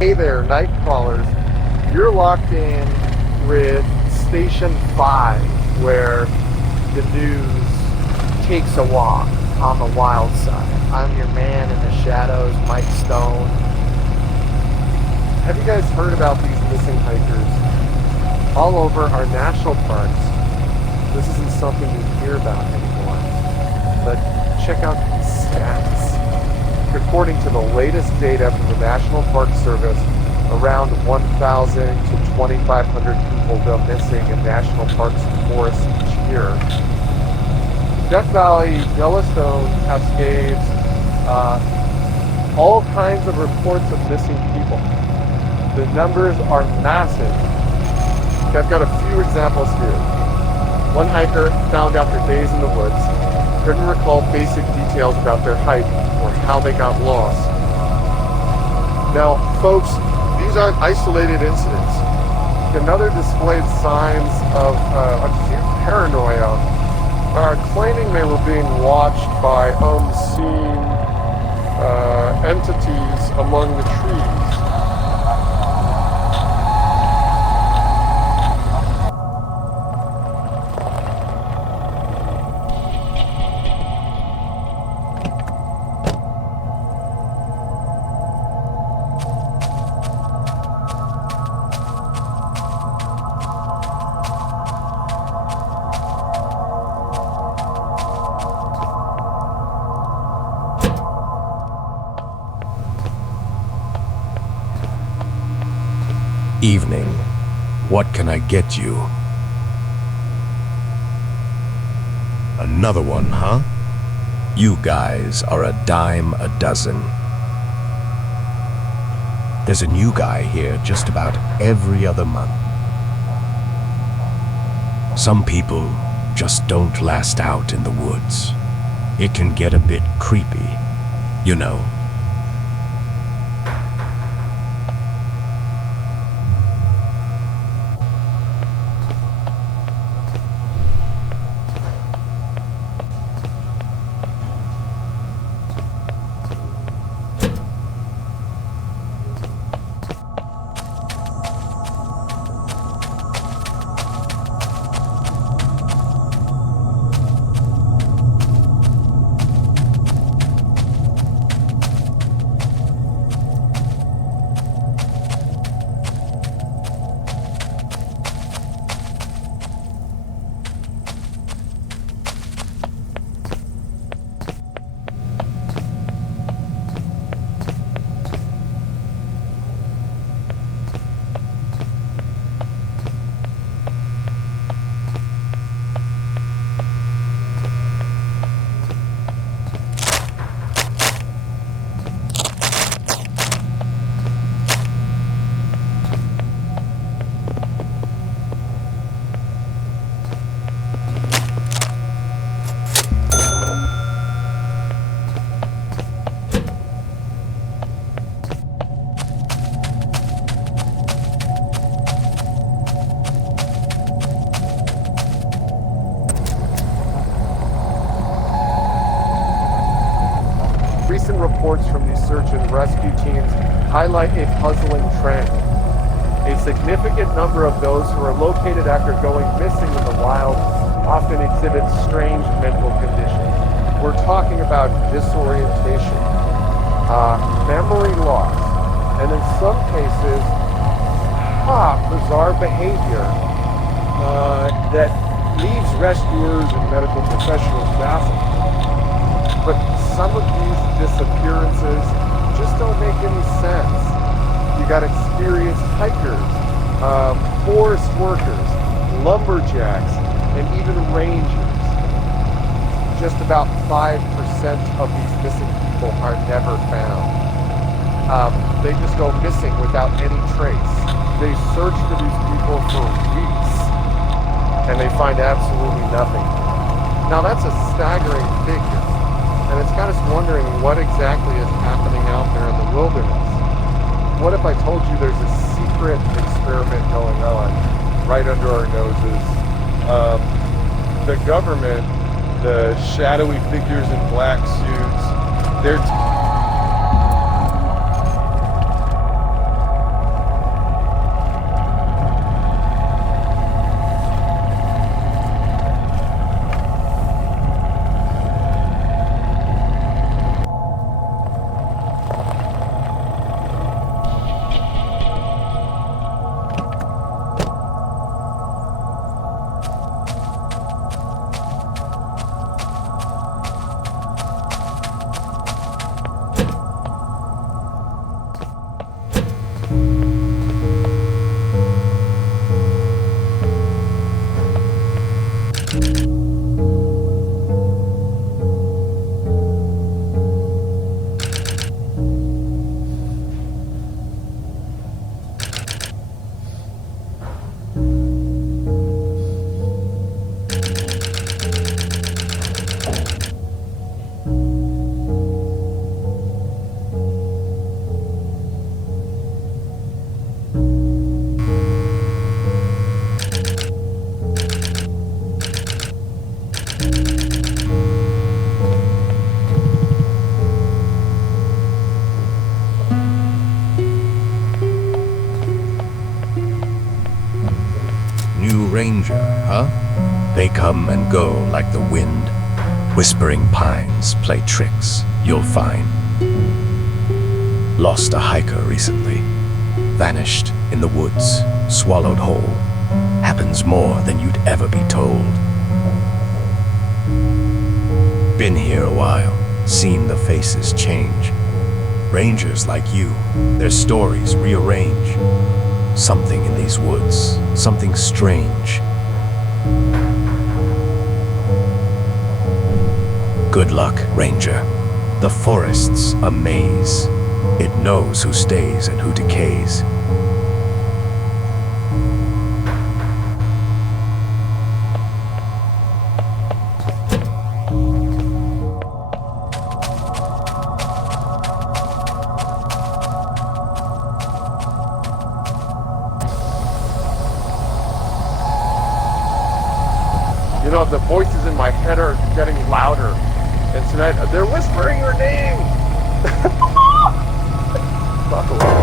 Hey there, night crawlers. You're locked in with Station 5, where the news takes a walk on the wild side. I'm your man in the shadows, Mike Stone. Have you guys heard about these missing hikers all over our national parks? This isn't something you hear about anymore, but check out these stats. According to the latest data from the National Park Service, around 1,000 to 2,500 people go missing in national parks and forests each year. Death Valley, Yellowstone, Cascades, all kinds of reports of missing people. The numbers are massive. I've got a few examples here. One hiker found after days in the woods couldn't recall basic details about their hike or how they got lost. Now, folks, these aren't isolated incidents. Another displayed signs of acute paranoia, claiming they were being watched by unseen entities among the trees. Evening. What can I get you? Another one, huh? You guys are a dime a dozen. There's a new guy here just about every other month. Some people just don't last out in the woods. It can get a bit creepy, you know. Recent reports from these search and rescue teams highlight a puzzling trend. A significant number of those who are located after going missing in the wild often exhibit strange mental conditions. We're talking about disorientation, memory loss, and in some cases, bizarre behavior that leaves rescuers and medical professionals baffled. But some of these disappearances just don't make any sense. You got experienced hikers, forest workers, lumberjacks, and even rangers. Just about 5% of these missing people are never found. They just go missing without any trace. They search for these people for weeks, and they find absolutely nothing. Now that's a staggering figure. And it's got us wondering what exactly is happening out there in the wilderness. What if I told you there's a secret experiment going on right under our noses? The government, the shadowy figures in black suits, they're ranger, huh? They come and go like the wind. Whispering pines play tricks, you'll find. Lost a hiker recently. Vanished in the woods, swallowed whole. Happens more than you'd ever be told. Been here a while, seen the faces change. Rangers like you, their stories rearrange. Something in these woods, something strange. Good luck, Ranger. The forest's a maze. It knows who stays and who decays. You know, the voices in my head are getting louder. And tonight, they're whispering your name! Buckle up.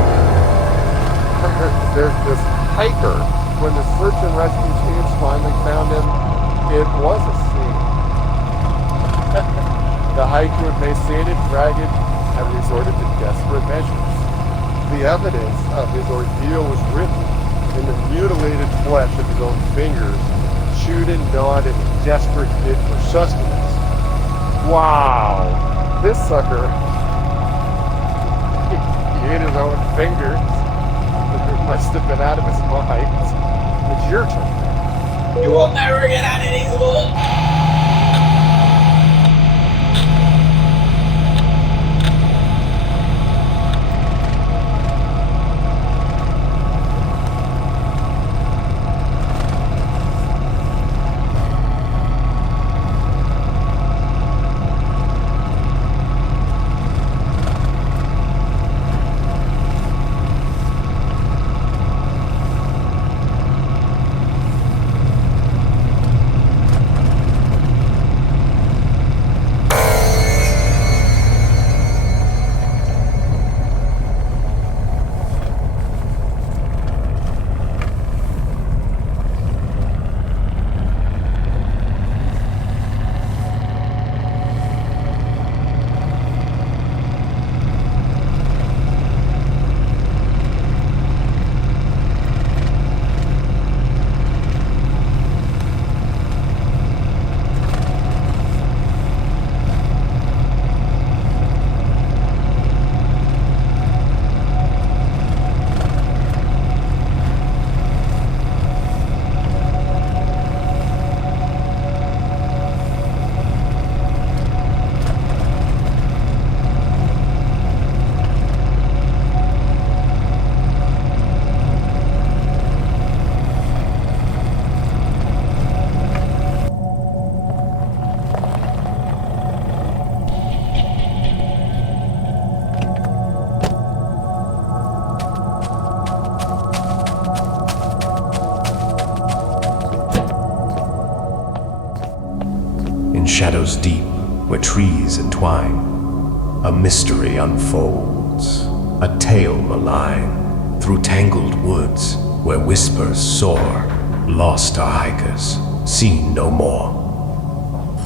There's this hiker. When the search and rescue teams finally found him, it was a scene. The hiker, emaciated, ragged, had resorted to desperate measures. The evidence of his ordeal was written in the mutilated flesh of his own fingers, chewed and gnawed in a desperate bid for sustenance. Wow, this sucker, he ate his own fingers. It must have been out of his mind. It's your turn. You will never get out of these woods! In shadows deep, where trees entwine, a mystery unfolds, a tale malign. Through tangled woods, where whispers soar, lost are hikers, seen no more.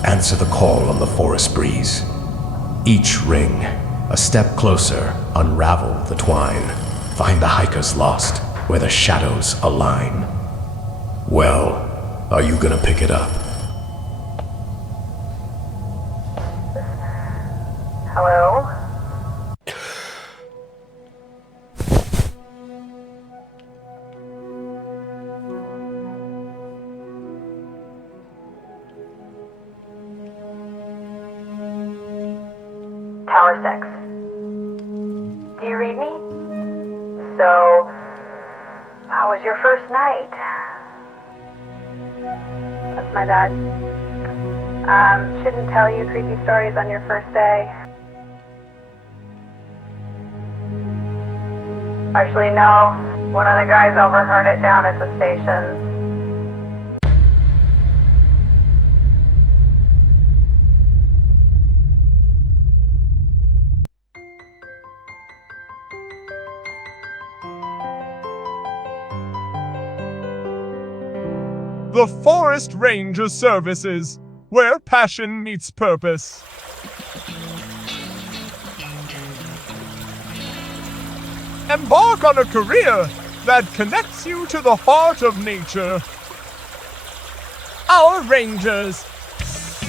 Answer the call on the forest breeze. Each ring, a step closer, unravel the twine. Find the hikers lost, where the shadows align. Well, are you gonna pick it up? Hello? Tower 6. Do you read me? So, how was your first night? That's my dad. Shouldn't tell you creepy stories on your first day. Actually, no. One of the guys overheard it down at the station. The Forest Ranger Services, where passion meets purpose. Embark on a career that connects you to the heart of nature. Our Rangers,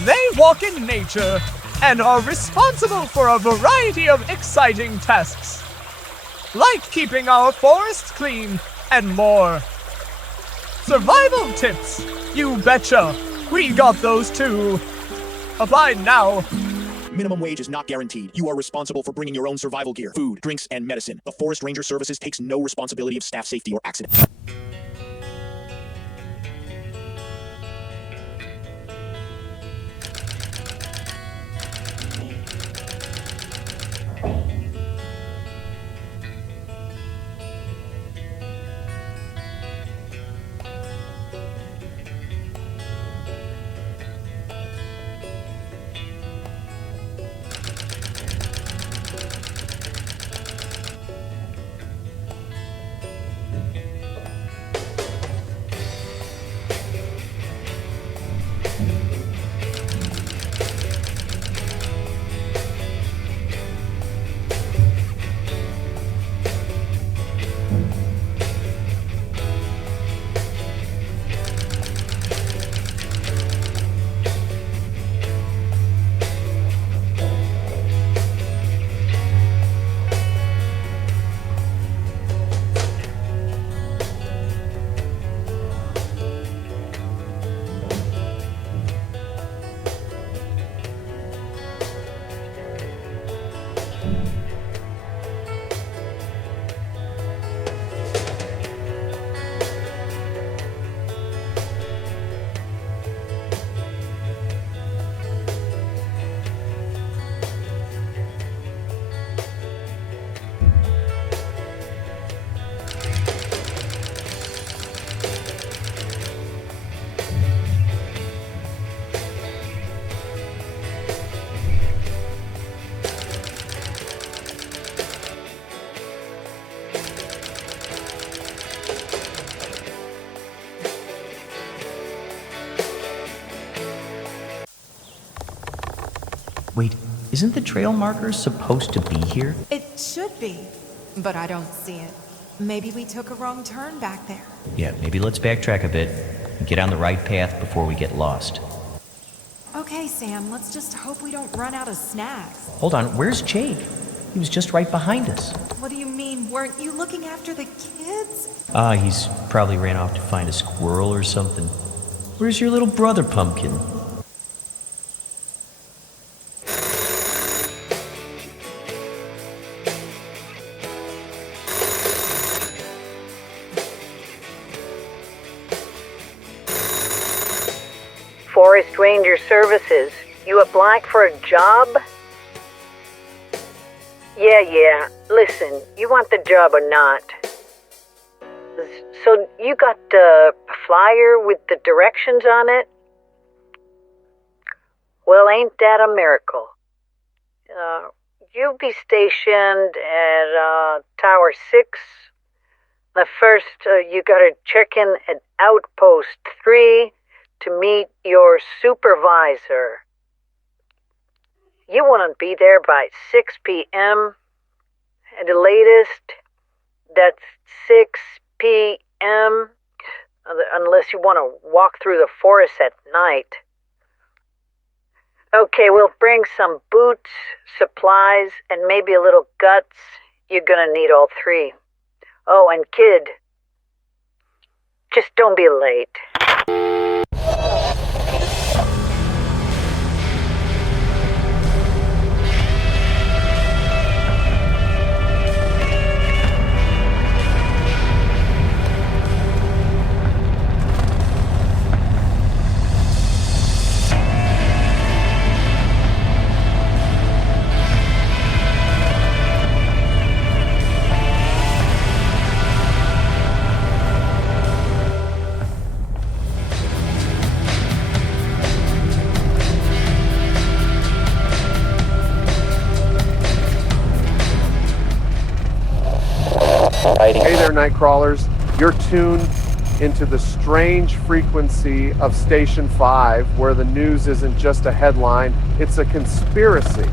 they walk in nature and are responsible for a variety of exciting tasks, like keeping our forests clean and more. Survival tips, you betcha, we got those too. Apply now. Minimum wage is not guaranteed. You are responsible for bringing your own survival gear, food, drinks, and medicine. The Forest Ranger Services takes no responsibility of staff safety or accident. Wait, isn't the trail marker supposed to be here? It should be, but I don't see it. Maybe we took a wrong turn back there. Yeah, maybe let's backtrack a bit and get on the right path before we get lost. Okay, Sam, let's just hope we don't run out of snacks. Hold on, where's Jake? He was just right behind us. What do you mean? Weren't you looking after the kids? He's probably ran off to find a squirrel or something. Where's your little brother, Pumpkin? Forest Ranger Services, you applied for a job? Yeah. Listen, you want the job or not? So you got a flyer with the directions on it? Well, ain't that a miracle? You'll be stationed at Tower 6. First, you gotta check in at Outpost 3 to meet your supervisor. You want to be there by 6 p.m. At the latest. That's 6 p.m. Unless you want to walk through the forest at night. Okay, we'll bring some boots, supplies, and maybe a little guts. You're gonna need all three. Oh, and kid, just don't be late. Hey there, night crawlers. Your tune into the strange frequency of Station 5, where the news isn't just a headline, it's a conspiracy.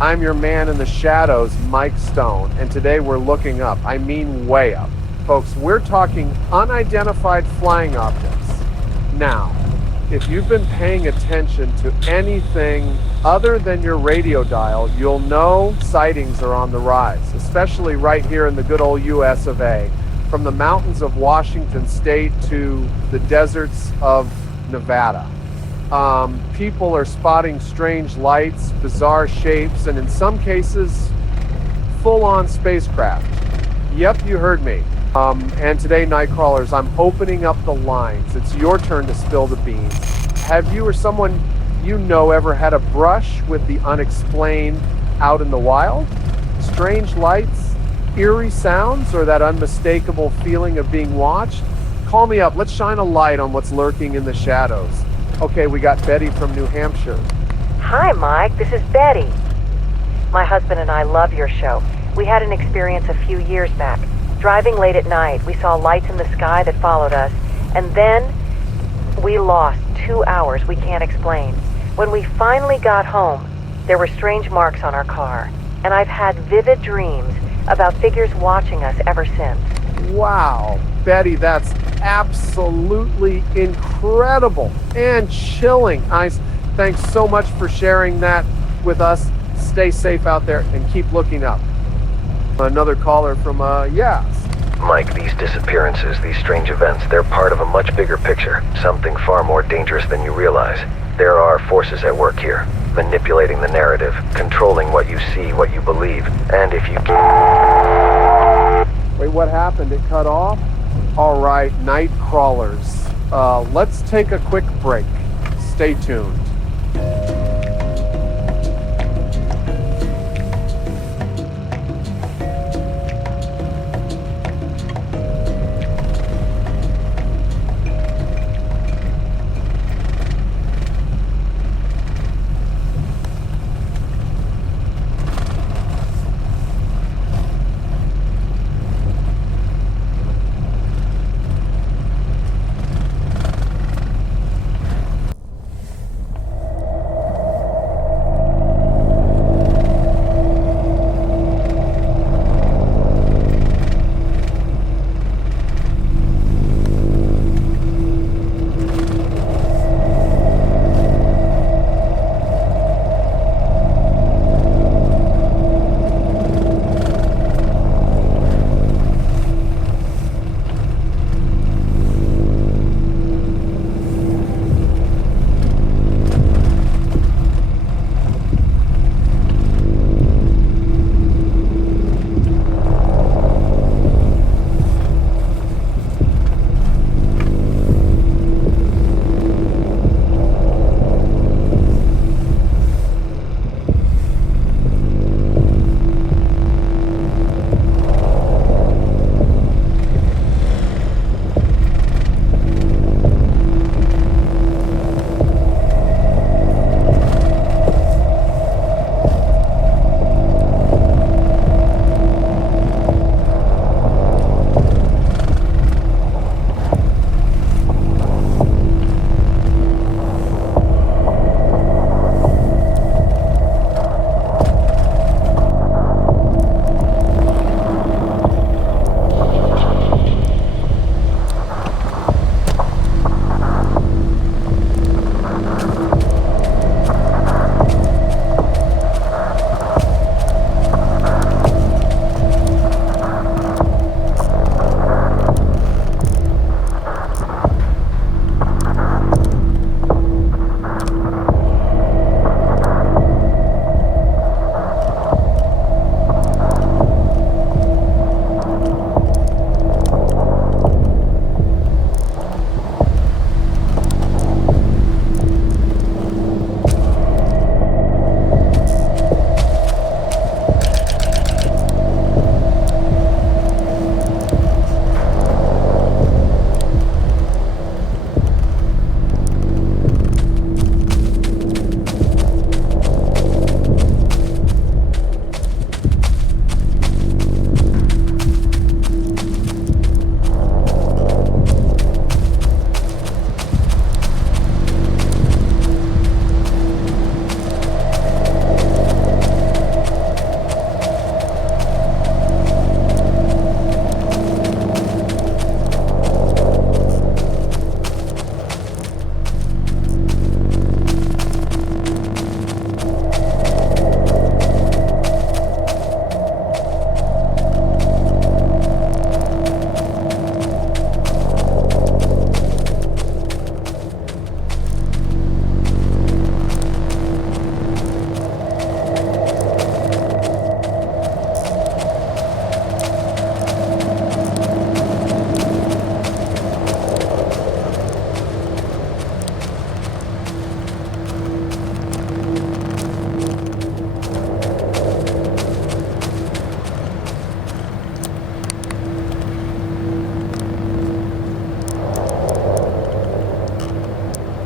I'm your man in the shadows, Mike Stone, and today we're looking up. I mean way up. Folks, we're talking unidentified flying objects. Now, if you've been paying attention to anything other than your radio dial, you'll know sightings are on the rise, especially right here in the good old US of A. From the mountains of Washington State to the deserts of Nevada. People are spotting strange lights, bizarre shapes, and in some cases, full-on spacecraft. Yep, you heard me. And today, Nightcrawlers, I'm opening up the lines. It's your turn to spill the beans. Have you or someone you know ever had a brush with the unexplained out in the wild? Strange lights, eerie sounds, or that unmistakable feeling of being watched? Call me up. Let's shine a light on what's lurking in the shadows. Okay, we got Betty from New Hampshire. Hi, Mike. This is Betty. My husband and I love your show. We had an experience a few years back. Driving late at night, we saw lights in the sky that followed us, and then we lost 2 hours we can't explain. When we finally got home, there were strange marks on our car, and I've had vivid dreams about figures watching us ever since. Wow, Betty, that's absolutely incredible and chilling. Thanks so much for sharing that with us. Stay safe out there and keep looking up. Another caller from, yes. Mike, these disappearances, these strange events, they're part of a much bigger picture, something far more dangerous than you realize. There are forces at work here, manipulating the narrative, controlling what you see, what you believe, and if you... Wait, what happened? It cut off? All right, night crawlers. Let's take a quick break. Stay tuned.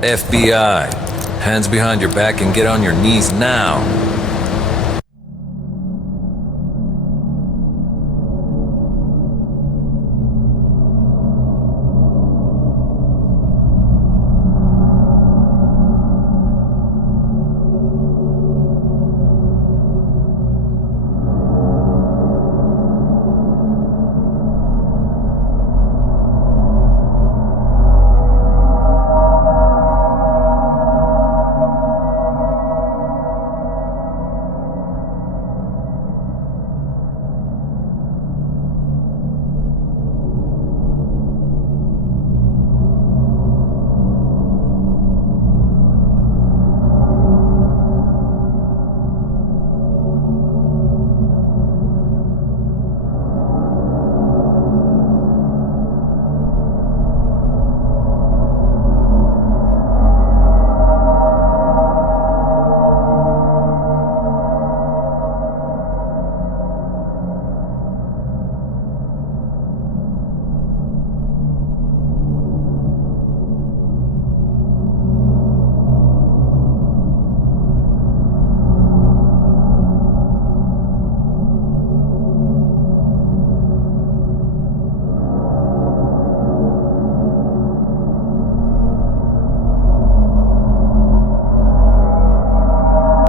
FBI, hands behind your back and get on your knees now.